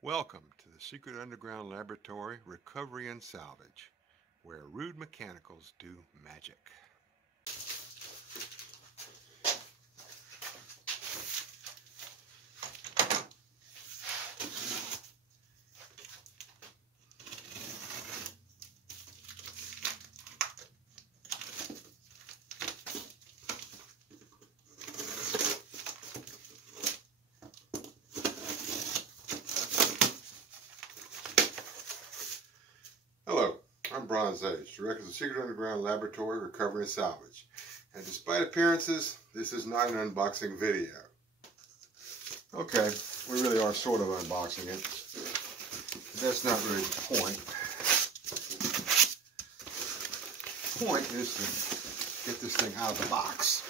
Welcome to the Secret Underground Laboratory Recovery and Salvage, where rude mechanicals do magic. Hello, I'm Bronze Age, Director of the Secret Underground Laboratory Recovery and Salvage. And despite appearances, this is not an unboxing video. Okay, we really are sort of unboxing it. But that's not really the point. The point is to get this thing out of the box.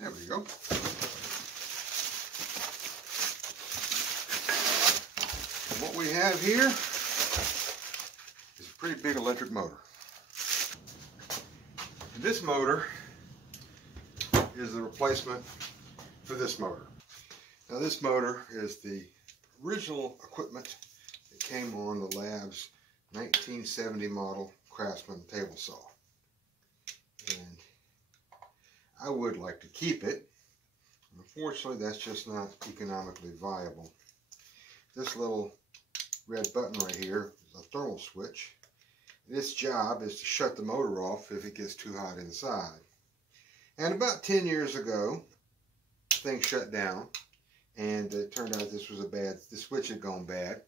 There we go. And what we have here is a pretty big electric motor. And this motor is the replacement for this motor. Now this motor is the original equipment that came on the lab's 1970 model Craftsman table saw. And I would like to keep it. Unfortunately, that's just not economically viable. This little red button right here is a thermal switch. Its job is to shut the motor off if it gets too hot inside. And about 10 years ago, things shut down, and it turned out the switch had gone bad.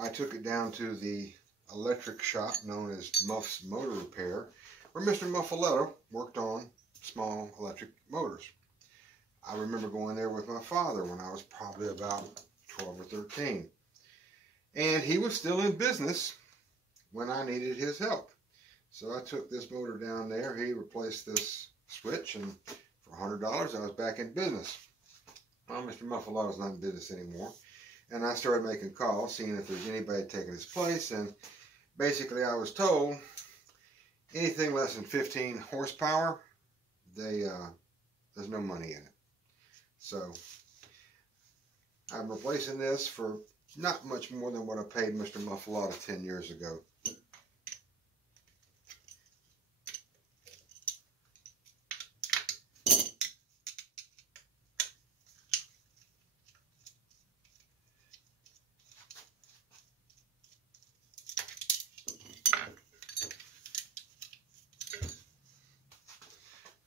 I took it down to the electric shop known as Muff's Motor Repair, where Mr. Muffaletto worked on small electric motors. I remember going there with my father when I was probably about 12 or 13. And he was still in business when I needed his help. So I took this motor down there. He replaced this switch, and for $100 I was back in business. Well, Mr. Muffaletto's not in business anymore. And I started making calls, seeing if there's anybody taking his place. And basically I was told anything less than 15 horsepower, there's no money in it. So I'm replacing this for not much more than what I paid Mr. Muffaletto 10 years ago.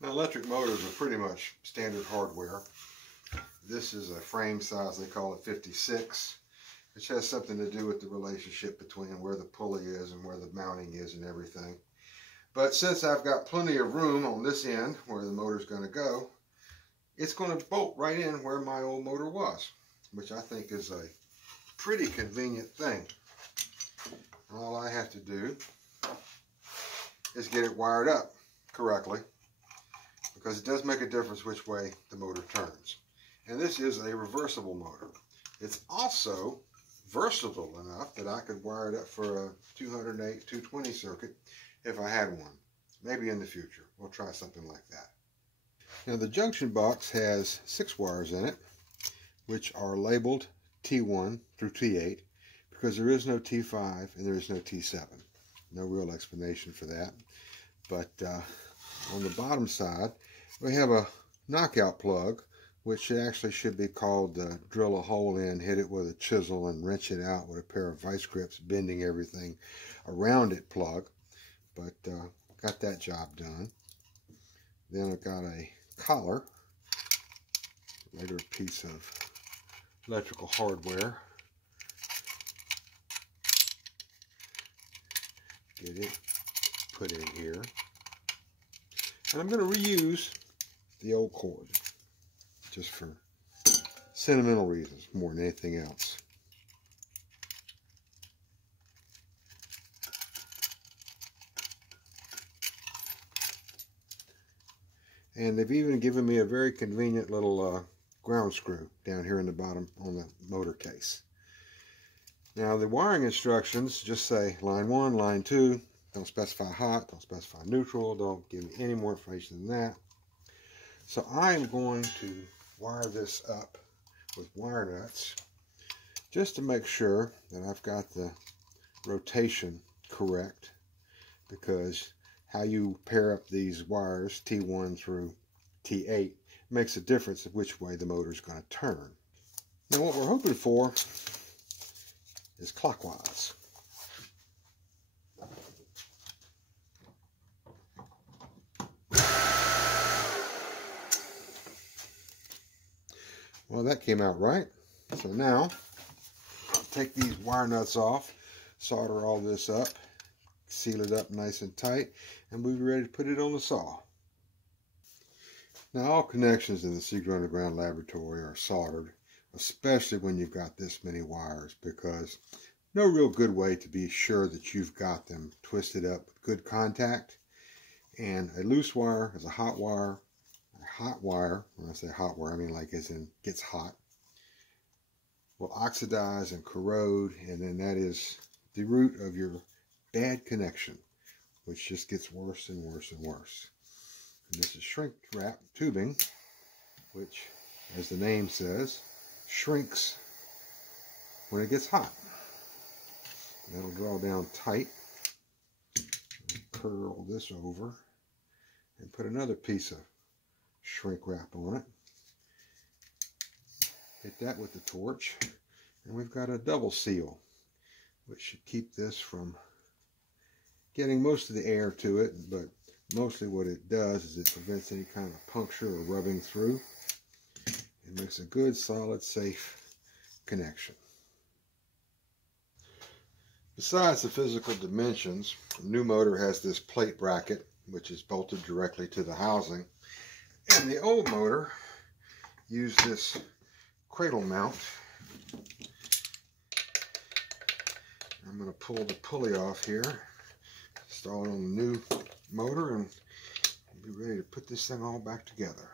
Now, electric motors are pretty much standard hardware. This is a frame size, they call it 56, which has something to do with the relationship between where the pulley is and where the mounting is and everything. But since I've got plenty of room on this end where the motor's going to go, it's going to bolt right in where my old motor was, which I think is a pretty convenient thing. All I have to do is get it wired up correctly, because it does make a difference which way the motor turns. And this is a reversible motor. It's also versatile enough that I could wire it up for a 208, 220 circuit if I had one. Maybe in the future. We'll try something like that. Now the junction box has 6 wires in it, which are labeled T1 through T8, because there is no T5 and there is no T7. No real explanation for that. But on the bottom side, we have a knockout plug, which actually should be called drill a hole in, hit it with a chisel, and wrench it out with a pair of vice grips, bending everything around it plug. But got that job done. Then I've got a collar, later piece of electrical hardware. Get it put in here. And I'm going to reuse the old cord, just for sentimental reasons more than anything else. And they've even given me a very convenient little ground screw down here in the bottom on the motor case. Now the wiring instructions just say line 1, line 2, Don't specify hot, don't specify neutral, don't give me any more information than that. So I'm going to wire this up with wire nuts just to make sure that I've got the rotation correct, because how you pair up these wires, T1 through T8, makes a difference of which way the motor is going to turn. Now what we're hoping for is clockwise. Well, that came out right. So now, I'll take these wire nuts off, solder all this up, seal it up nice and tight, and we'll be ready to put it on the saw. Now, all connections in the Secret Underground Laboratory are soldered, especially when you've got this many wires, because no real good way to be sure that you've got them twisted up with good contact. And a loose wire is a hot wire. A hot wire, when I say hot wire, I mean like as in gets hot, will oxidize and corrode, and then that is the root of your bad connection, which just gets worse and worse and worse. And this is shrink wrap tubing, which, as the name says, shrinks when it gets hot. And that'll draw down tight. Curl this over and put another piece of shrink wrap on it. Hit that with the torch, and we've got a double seal, which should keep this from getting most of the air to it, but mostly what it does is it prevents any kind of puncture or rubbing through. It makes a good, solid, safe connection. Besides the physical dimensions, the new motor has this plate bracket, which is bolted directly to the housing. And the old motor used this cradle mount. I'm going to pull the pulley off here, install it on the new motor, and be ready to put this thing all back together.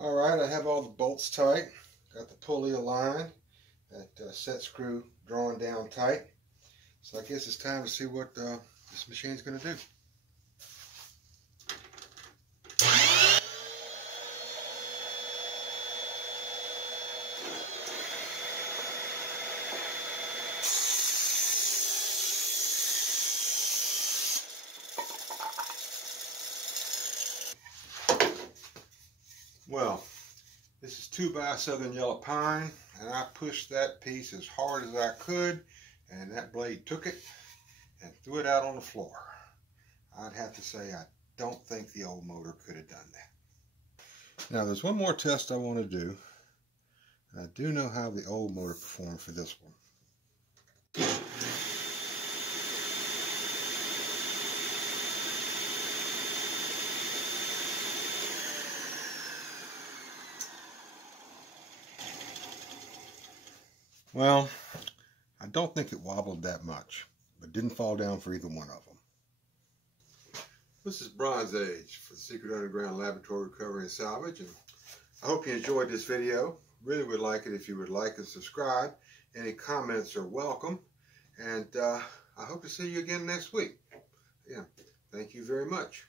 Alright, I have all the bolts tight, got the pulley aligned, that set screw drawn down tight. So I guess it's time to see what this machine's going to do. Well, this is 2x Southern Yellow Pine, and I pushed that piece as hard as I could, and that blade took it and threw it out on the floor. I'd have to say I don't think the old motor could have done that. Now there's one more test I want to do. I do know how the old motor performed for this one. Well, I don't think it wobbled that much. but didn't fall down for either one of them. This is Bronze Age for the Secret Underground Laboratory Recovery and Salvage, and I hope you enjoyed this video. Really would like it if you would like and subscribe. Any comments are welcome, and I hope to see you again next week. Yeah, thank you very much.